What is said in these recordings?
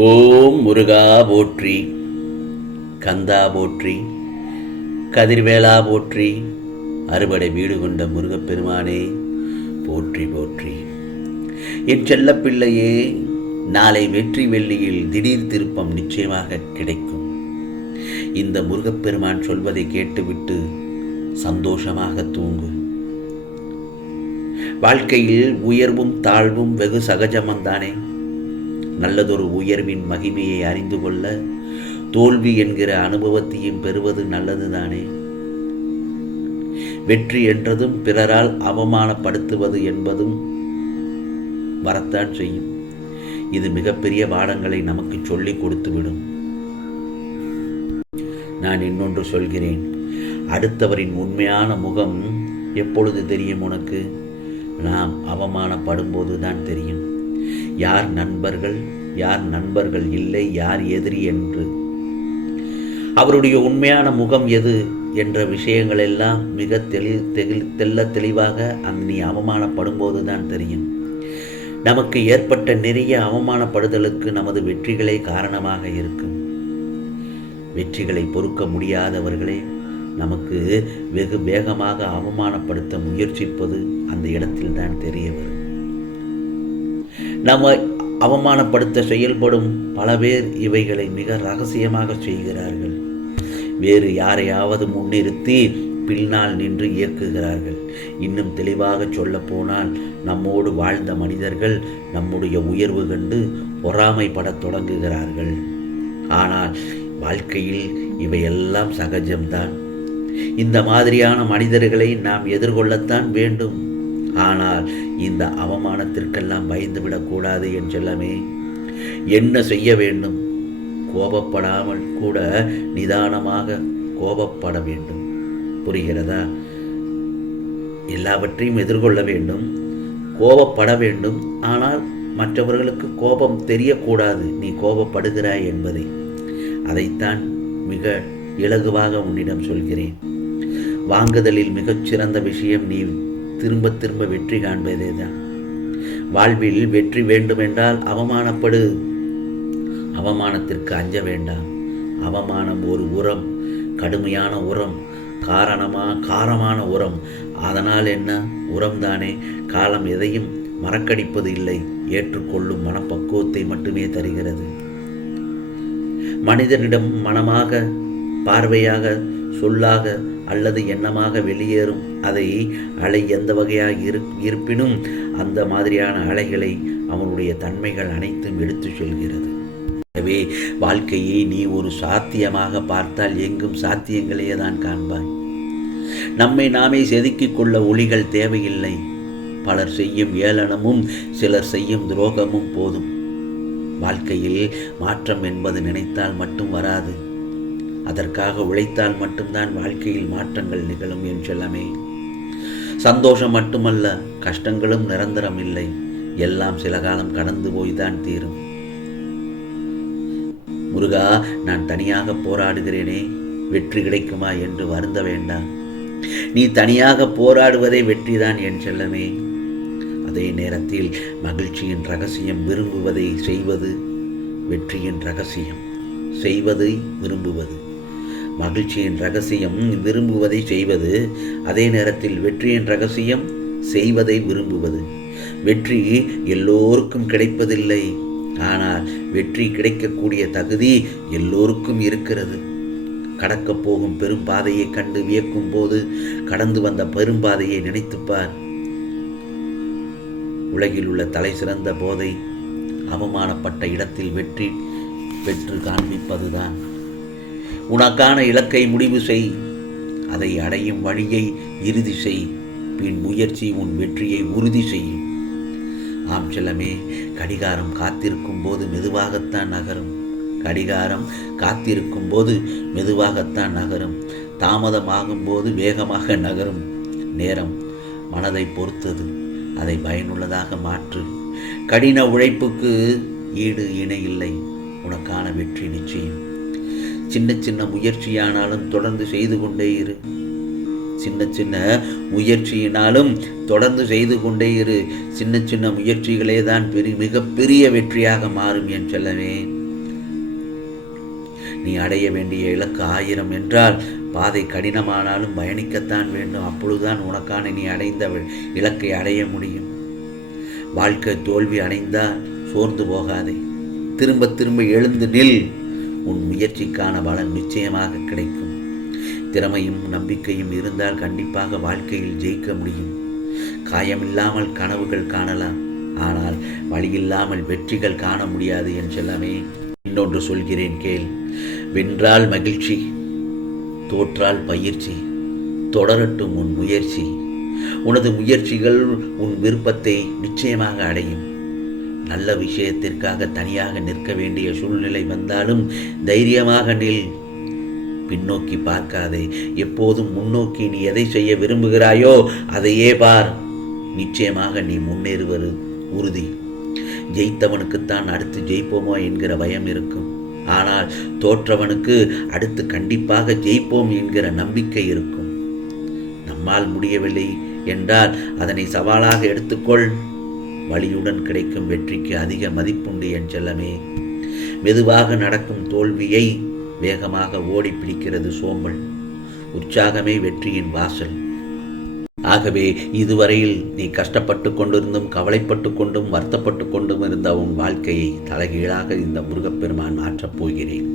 ஓம் முருகா போற்றி, கந்தா போற்றி, கதிர்வேலா போற்றி, அறுபடை வீடு கொண்ட முருகப்பெருமானே போற்றி போற்றி. என் செல்லப்பிள்ளையே, நாளை வெற்றி வெள்ளியில் திடீர் திருப்பம் நிச்சயமாக கிடைக்கும். இந்த முருகப்பெருமான் சொல்வதை கேட்டுவிட்டு சந்தோஷமாக தூங்கு. வாழ்க்கையில் உயர்வும் தாழ்வும் வெகு சகஜமந்தானே. நல்லதொரு உயர்வின் மகிமையை அறிந்து கொள்ள தோல்வி என்கிற அனுபவத்தையும் பெறுவது நல்லதுதானே. வெற்றி என்றதும் பிறரால் அவமானப்படுத்துவது என்பதும் வரத்தான் செய்யும். இது மிகப்பெரிய பாடங்களை நமக்கு சொல்லிக் கொடுத்துவிடும். நான் இன்னொன்று சொல்கிறேன். அடுத்தவரின் உண்மையான முகம் எப்பொழுது தெரியும் உனக்கு? நாம் அவமானப்படும் போதுதான் தெரியும். யார் நண்பர்கள், யார் நண்பர்கள் இல்லை, யார் எதிரி என்று. அவருடைய உண்மையான முகம் எது என்ற விஷயங்கள் எல்லாம் மிக தெல்ல தெளிவாக நீ அவமானப்படும் போதுதான் தெரியும். நமக்கு ஏற்பட்ட நிறைய அவமானப்படுதலுக்கு நமது வெற்றிகளே காரணமாக இருக்கும். வெற்றிகளை பொறுக்க முடியாதவர்களே நமக்கு வெகு வேகமாக அவமானப்படுத்த முயற்சிப்பது அந்த இடத்தில்தான் தெரிய வரும். நம்ம அவமானப்படுத்த செயல்படும் பல பேர் இவைகளை மிக ரகசியமாக செய்கிறார்கள். வேறு யாரையாவது முன்னிறுத்தி பின்னால் நின்று இயக்குகிறார்கள். இன்னும் தெளிவாக சொல்ல போனால், நம்மோடு வாழ்ந்த மனிதர்கள் நம்முடைய உயர்வு கண்டு பொறாமைப்படத் தொடங்குகிறார்கள். ஆனால் வாழ்க்கையில் இவையெல்லாம் சகஜம்தான். இந்த மாதிரியான மனிதர்களை நாம் எதிர்கொள்ளத்தான் வேண்டும். ஆனால் இந்த அவமானத்திற்கெல்லாம் பயந்துவிடக்கூடாது என் செல்லமே. என்ன செய்ய வேண்டும்? கோபப்படாமல் கூட நிதானமாக கோபப்பட வேண்டும். புரிகிறதா? எல்லாவற்றையும் எதிர்கொள்ள வேண்டும், கோபப்பட வேண்டும். ஆனால் மற்றவர்களுக்கு கோபம் தெரியக்கூடாது நீ கோபப்படுகிறாய் என்பதை. அதைத்தான் மிக இலகுவாக உன்னிடம் சொல்கிறேன். வாங்குதலில் மிகச்சிறந்த விஷயம் நீ திரும்ப திரும்ப வெற்றி காண்பதே தான். வாழ்வில் வெற்றி வேண்டுமென்றால் அவமானப்படு. அவமானத்திற்கு அஞ்ச வேண்டாம். அவமானம் ஒரு உரம், கடுமையான உரம், காரமான உரம். அதனால் என்ன? உரம்தானே. காலம் எதையும் மறக்கடிப்பது இல்லை, ஏற்றுக்கொள்ளும் மனப்பக்குவத்தை மட்டுமே தருகிறது. மனிதனிடம் மனமாக, பார்வையாக, சொல்லாக அல்லது எண்ணமாக வெளியேறும் அதை அலை எந்த வகையாக இருப்பினும் அந்த மாதிரியான அலைகளை அவனுடைய தன்மைகள் அனைத்தும் எடுத்து செல்கிறது. எனவே வாழ்க்கையை நீ ஒரு சாத்தியமாக பார்த்தால் எங்கும் சாத்தியங்களையே தான் காண்பாய். நம்மை நாமே செதுக்கிக் கொள்ள ஒளிகள் தேவையில்லை. பலர் செய்யும் ஏளனமும் சிலர் செய்யும் துரோகமும் போதும். வாழ்க்கையில் மாற்றம் என்பது நினைத்தால் மட்டும் வராது. அதற்காக உழைத்தால் மட்டும்தான் வாழ்க்கையில் மாற்றங்கள் நிகழும் என் செல்லமே. சந்தோஷம் மட்டுமல்ல, கஷ்டங்களும் நிரந்தரம் இல்லை. எல்லாம் சில காலம் கடந்து போய்தான் தீரும். முருகா, நான் தனியாக போராடுகிறேனே, வெற்றி கிடைக்குமா என்று வருந்த வேண்டாம். நீ தனியாக போராடுவதே வெற்றிதான் என் செல்லமே. அதே நேரத்தில் மகிழ்ச்சியின் ரகசியம் விரும்புவதை செய்வது வெற்றியின் ரகசியம். செய்வதை விரும்புவது மகிழ்ச்சியின் ரகசியம், விரும்புவதை செய்வது. அதே நேரத்தில் வெற்றியின் ரகசியம் செய்வதை விரும்புவது. வெற்றி எல்லோருக்கும் கிடைப்பதில்லை. ஆனால் வெற்றி கிடைக்கக்கூடிய தகுதி எல்லோருக்கும் இருக்கிறது. கடக்கப் போகும் பெரும் பாதையை கண்டு வியக்கும் போது கடந்து வந்த பெரும்பாதையை நினைத்துப்பார். உலகில் உள்ள தலை சிறந்த போதை அவமானப்பட்ட இடத்தில் வெற்றி பெற்று காண்பிப்பதுதான். உனக்கான இலக்கை முடிவு செய், அதை அடையும் வழியை இறுதி செய். பின் முயற்சி உன் வெற்றியை உறுதி செய்யும். ஆம் செல்லமே, கடிகாரம் காத்திருக்கும் போது மெதுவாகத்தான் நகரும். கடிகாரம் காத்திருக்கும் போது மெதுவாகத்தான் நகரும். தாமதமாகும் போது வேகமாக நகரும். நேரம் மனதை பொறுத்தது. அதை பயனுள்ளதாக மாற்று. கடின உழைப்புக்கு ஈடு இணை இல்லை. உனக்கான வெற்றி நிச்சயம். சின்ன சின்ன முயற்சியானாலும் தொடர்ந்து செய்து கொண்டே இரு. சின்ன சின்ன முயற்சியினாலும் தொடர்ந்து செய்து கொண்டே இரு. சின்ன சின்ன முயற்சிகளே தான் மிகப்பெரிய வெற்றியாக மாறும் என் செல்லவே. நீ அடைய வேண்டிய இலக்கு 1000 என்றால் பாதை கடினமானாலும் பயணிக்கத்தான் வேண்டும். அப்பொழுதுதான் உனக்கான நீ அடைந்த இலக்கை அடைய முடியும். வாழ்க்கை தோல்வி அடைந்தால் சோர்ந்து போகாதே. திரும்ப திரும்ப எழுந்து நில். உன் முயற்சிக்கான பலன் நிச்சயமாக கிடைக்கும். திறமையும் நம்பிக்கையும் இருந்தால் கண்டிப்பாக வாழ்க்கையில் ஜெயிக்க முடியும். காயமில்லாமல் கனவுகள் காணலாம், ஆனால் வழியில்லாமல் வெற்றிகள் காண முடியாது என் செல்லமே. இன்னொன்று சொல்கிறேன் கேள். வென்றால் மகிழ்ச்சி, தோற்றால் பயிற்சி. தொடரட்டும் உன் முயற்சி. உனது முயற்சிகள் உன் விருப்பத்தை நிச்சயமாக அடையும். நல்ல விஷயத்திற்காக தனியாக நிற்க வேண்டிய சூழ்நிலை வந்தாலும் தைரியமாக நில். பின்னோக்கி பார்க்காதே. எப்போதும் முன்னோக்கி நீ எதை செய்ய விரும்புகிறாயோ அதையே பார். நிச்சயமாக நீ முன்னேறுவது உறுதி. ஜெயித்தவனுக்குத்தான் அடுத்து ஜெயிப்போமோ என்கிற பயம் இருக்கும். ஆனால் தோற்றவனுக்கு அடுத்து கண்டிப்பாக ஜெயிப்போம் என்கிற நம்பிக்கை இருக்கும். நம்மால் முடியவில்லை என்றால் அதனை சவாலாக எடுத்துக்கொள். வலியுடன் கிடைக்கும் வெற்றிக்கு அதிக மதிப்புண்டு என் செல்லமே. மெதுவாக நடக்கும் தோல்வியை வேகமாக ஓடி பிடிக்கிறது சோம்பல். உற்சாகமே வெற்றியின் வாசல். ஆகவே இதுவரையில் நீ கஷ்டப்பட்டு கொண்டிருந்தும் கவலைப்பட்டு கொண்டும் வருத்தப்பட்டு கொண்டும் இருந்த உன் வாழ்க்கையை தலைகீழாக இந்த முருகப்பெருமான் மாற்றப் போகிறேன்.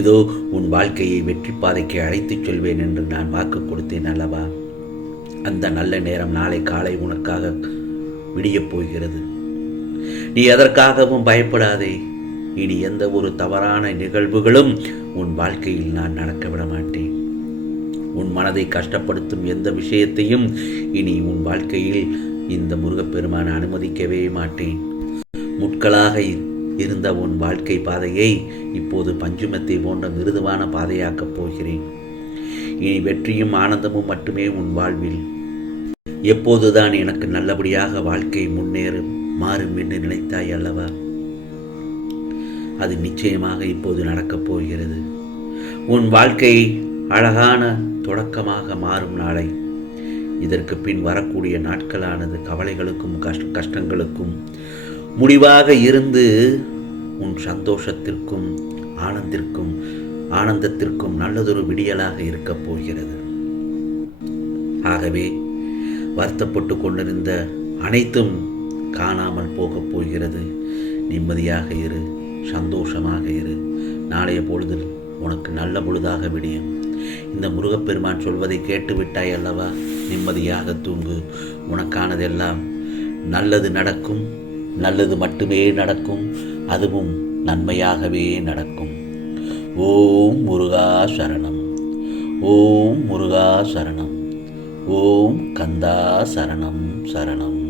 இதோ உன் வாழ்க்கையை வெற்றி பாதைக்கு அழைத்துச் செல்வேன் என்று நான் வாக்கு கொடுத்தேன் அல்லவா? அந்த நல்ல நேரம் நாளை காலை உனக்காக விடியப் போகிறது. நீ எதற்காகவும் பயப்படாதே. இனி எந்த ஒரு தவறான நிகழ்வுகளும் உன் வாழ்க்கையில் நான் நடக்க விட மாட்டேன். உன் மனதை கஷ்டப்படுத்தும் எந்த விஷயத்தையும் இனி உன் வாழ்க்கையில் இந்த முருகப்பெருமான் அனுமதிக்கவே மாட்டேன். முட்களாக இருந்த உன் வாழ்க்கை பாதையை இப்போது பஞ்சுமெத்தை போன்ற மிருதுவான பாதையாக்கப் போகிறேன். இனி வெற்றியும் ஆனந்தமும் மட்டுமே உன் வாழ்வில். எப்போதுதான் எனக்கு நல்லபடியாக வாழ்க்கை முன்னேறும் மாறும் என்று நினைத்தாய் அல்லவா? அது நிச்சயமாக இப்போது நடக்கப் போகிறது. உன் வாழ்க்கை அழகான தொடக்கமாக மாறும் நாளை. இதற்கு பின் வரக்கூடிய நாட்களானது கவலைகளுக்கும் கஷ்டங்களுக்கும் முடிவாக இருந்து உன் சந்தோஷத்திற்கும் ஆனந்தத்திற்கும் நல்லதொரு விடியலாக இருக்கப் போகிறது. ஆகவே வருத்தப்பட்டு கொண்டிருந்த அனைத்தும் காணாமல் போகப் போகிறது. நிம்மதியாக இரு, சந்தோஷமாக இரு. நாளைய பொழுதில் உனக்கு நல்ல பொழுதாக விடியும். இந்த முருகப்பெருமான் சொல்வதை கேட்டு விட்டாய் அல்லவா? நிம்மதியாக தூங்கு. உனக்கானதெல்லாம் நல்லது நடக்கும். நல்லது மட்டுமே நடக்கும். அதுவும் நன்மையாகவே நடக்கும். ஓம் முருகா சரணம். ஓம் முருகா சரணம். ஓம் கந்தா சரணம் சரணம்.